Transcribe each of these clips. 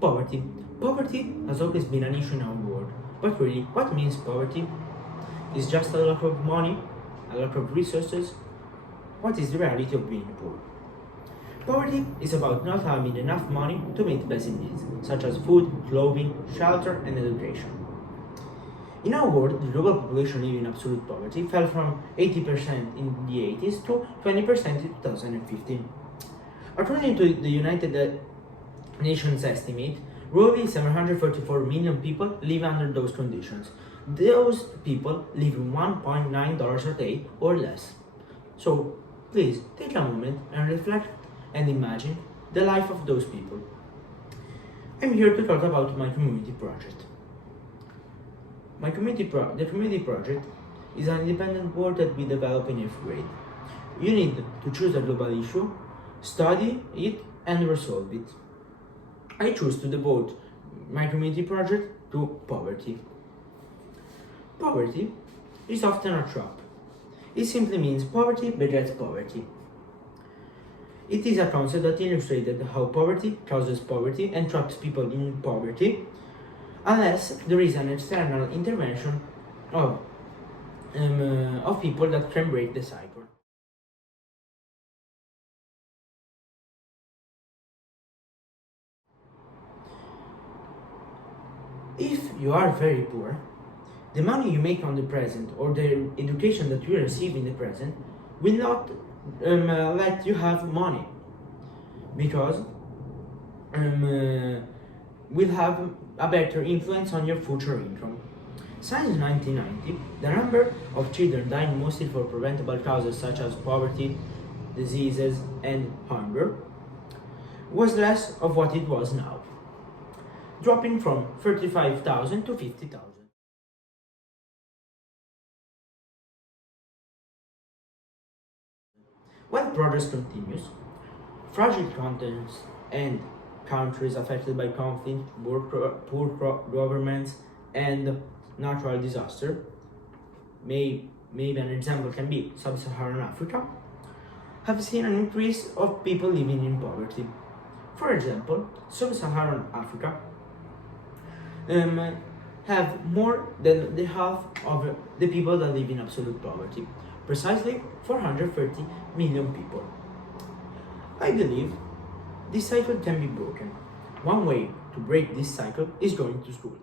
Poverty. Poverty has always been an issue in our world. But really, what means poverty? Is just a lot of money? A lot of resources? What is the reality of being poor? Poverty is about not having enough money to meet basic needs, such as food, clothing, shelter, and education. In our world, the global population living in absolute poverty fell from 80% in the 80s to 20% in 2015. According to the United Nations estimate, roughly 744 million people live under those conditions. Those people live in $1.9 a day or less. So, please take a moment and reflect and imagine the life of those people. I'm here to talk about my community project. The community project is an independent work that we develop in 8th grade. You need to choose a global issue, study it, and resolve it. I choose to devote my community project to poverty. Poverty is often a trap. It simply means poverty begets poverty. It is a concept that illustrated how poverty causes poverty and traps people in poverty unless there is an external intervention of people that can break the cycle. If you are very poor, the money you make on the present or the education that you receive in the present will not let you have money because will have a better influence on your future income. Since 1990, the number of children dying mostly for preventable causes such as poverty, diseases, and hunger was less of what it was now, dropping from 35,000 to 50,000. While progress continues, fragile continents and countries affected by conflict, poor governments, and natural disaster, maybe an example can be Sub-Saharan Africa, have seen an increase of people living in poverty. For example, Sub-Saharan Africa have more than the half of the people that live in absolute poverty, precisely 430 million people. I believe this cycle can be broken. One way to break this cycle is going to school.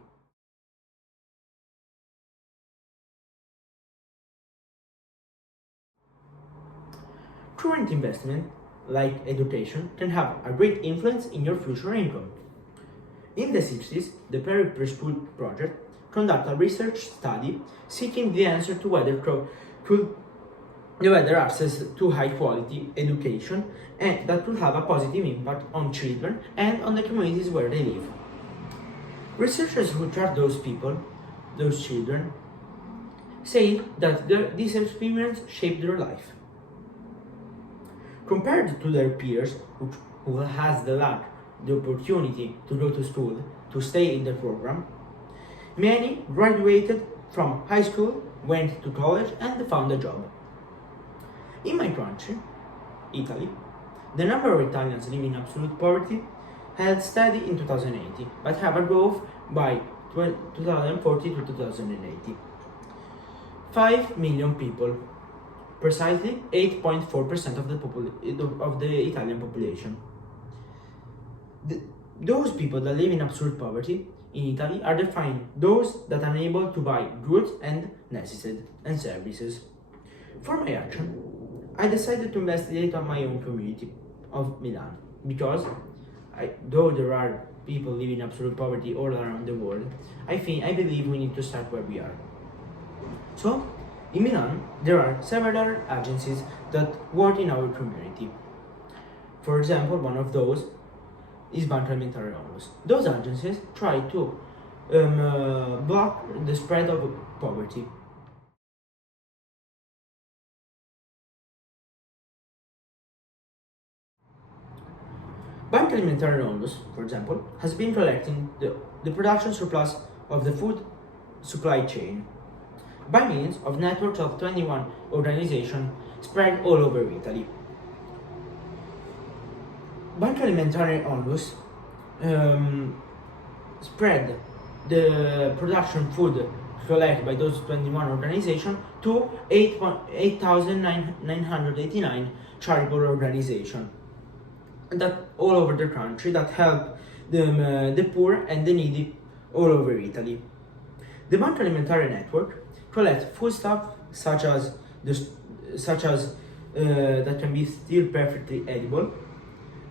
Current investment, like education, can have a great influence in your future income. In the 60s, the Perry Preschool Project conducted a research study seeking the answer to whether access to high quality education and that could have a positive impact on children and on the communities where they live. Researchers who track those children, say that this experience shaped their life. Compared to their peers who has the opportunity to go to school, to stay in the program, many graduated from high school, went to college and found a job. In my country, Italy, the number of Italians living in absolute poverty held steady in 2080, but have a growth by 2040 to 2080. 5 million people, precisely 8.4% of the Italian population. Those people that live in absolute poverty in Italy are defined those that are unable to buy goods and necessities and services. For my action, I decided to investigate on my own community of Milan because though there are people living in absolute poverty all around the world, I believe we need to start where we are. So, in Milan, there are several agencies that work in our community. For example, one of those is Banca Alimentare Onlus. Those agencies try to block the spread of poverty. Banca Alimentare Onlus, for example, has been collecting the production surplus of the food supply chain by means of networks of 21 organizations spread all over Italy. Banca Alimentare Onlus spread the production food collected by those 21 organizations to 8,989 charitable organizations that all over the country that help the poor and the needy all over Italy. The Banco Alimentare Network collects foodstuff such as that can be still perfectly edible,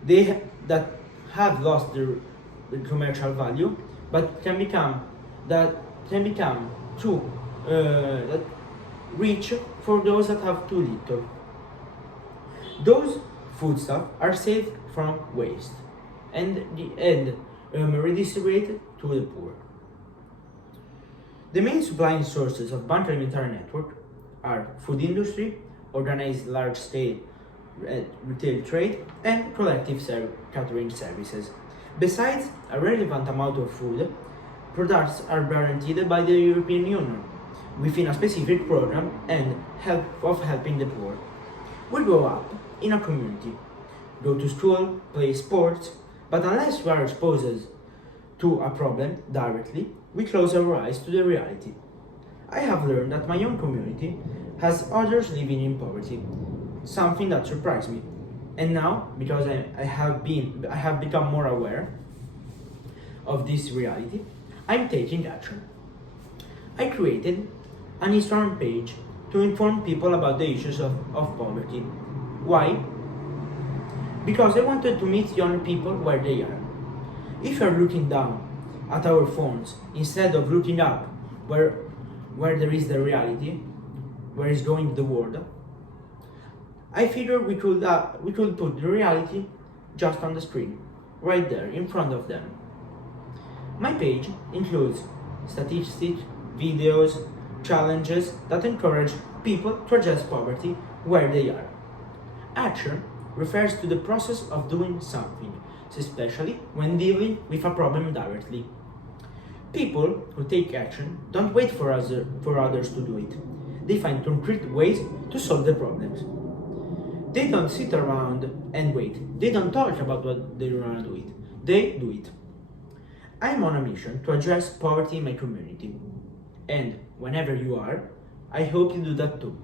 that have lost their commercial value, but can become too rich for those that have too little. Those foodstuffs are saved from waste and redistributed to the poor. The main supplying sources of Banco Alimentare Network are food industry, organized large-scale retail trade, and collective catering services. Besides a relevant amount of food, products are guaranteed by the European Union within a specific program and helping the poor. We grow up in a community, go to school, play sports, but unless we are exposed to a problem directly, we close our eyes to the reality. I have learned that my own community has others living in poverty, something that surprised me. And now, because I have become more aware of this reality, I'm taking action. I created an Instagram page to inform people about the issues of poverty. Why? Because I wanted to meet young people where they are. If you're looking down at our phones instead of looking up where there is the reality, where is going the world, I figured we could put the reality just on the screen, right there in front of them. My page includes statistics, videos, challenges that encourage people to address poverty where they are. Action refers to the process of doing something, especially when dealing with a problem directly. People who take action don't wait for others to do it. They find concrete ways to solve the problems. They don't sit around and wait. They don't talk about what they want to do it. They do it. I'm on a mission to address poverty in my community. And whenever you are, I hope you do that too.